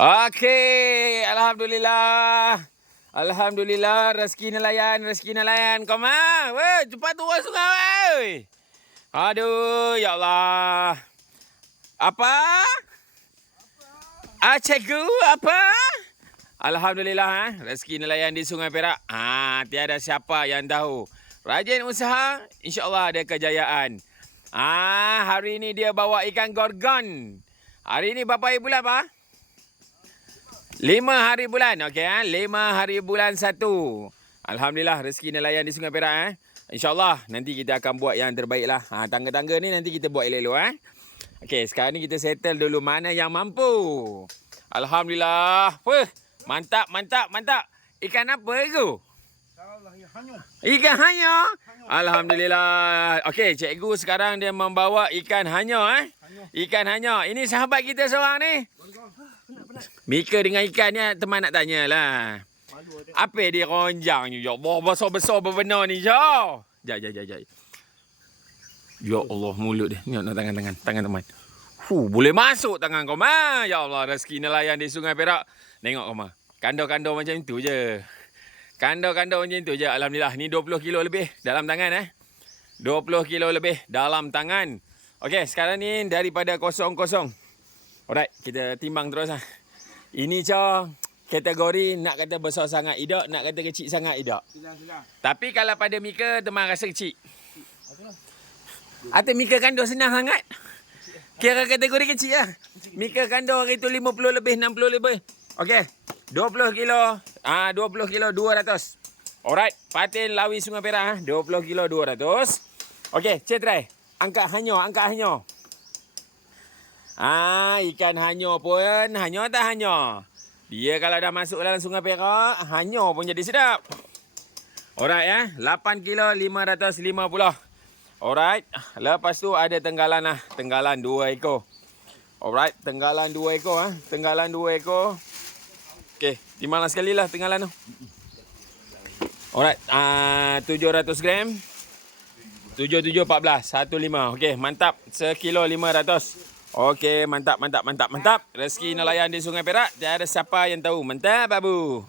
Okey, alhamdulillah. Alhamdulillah, rezeki nelayan. Kom ah. Weh, cepat turun sungai weh. Aduh, ya Allah. Apa? Cikgu, apa? Alhamdulillah, rezeki nelayan di Sungai Perak. Tiada siapa yang tahu. Rajin usaha, insya-Allah ada kejayaan. Hari ini dia bawa ikan gorgon. Hari ini berapa hari bulan, Pak? 5 hari bulan. Okey, 5 hari bulan 1. Alhamdulillah, rezeki nelayan di Sungai Perak. InsyaAllah, nanti kita akan buat yang terbaik lah. Tangga-tangga ni nanti kita buat elok-elok. Okey, sekarang ni kita settle dulu mana yang mampu. Alhamdulillah. Mantap. Ikan apa itu? Ikan hanyo. Alhamdulillah. Okey, cikgu sekarang dia membawa ikan hanyo. Ikan hanyo. Ini sahabat kita seorang ni. Mika dengan ikannya, teman nak tanyalah. Apa dia ronjang ni? Ya Allah, besar-besar berbenar ni. Jom. Jap. Ya Allah, mulut dia. Tengok tangan teman. Boleh masuk tangan kau, Ma. Ya Allah, rezeki nelayan di Sungai Perak. Tengok kau, Ma. Kandor-kandor macam tu je. Kandor-kandor macam tu je. Alhamdulillah, ni 20 kilo lebih dalam tangan. 20 kilo lebih dalam tangan. Okey, sekarang ni daripada kosong-kosong. Alright, kita timbang terus lah. Ini kategori nak kata besar sangat tidak, nak kata kecil sangat tidak. Tapi kalau pada Mika, teman rasa kecil. Atau Mika kandor senang sangat. Kira kategori kecil lah. Mika kandor hari tu 50 lebih, 60 lebih. Okey, 20 kilo. 20 kilo 200. Alright, patin lawi Sungai Perak. 20 kilo 200. Okey, cik try. Angkat hanyo. Ikan hanyo pun, hanyo tak hanyo. Dia kalau dah masuk dalam Sungai Perak, hanyo pun jadi sedap. Alright 8 kilo 550. Alright, lepas tu ada tenggalan lah. Tenggalan 2 ekor. Alright, tenggalan 2 ekor Tenggalan 2 ekor. Okey, timbanglah sekali lah tenggalan tu. Alright, 700 gram. 7714 15. Okey, mantap. Sekilo 500. Okey, mantap. Rezeki nelayan di Sungai Perak, tiada siapa yang tahu. Mantap, babu.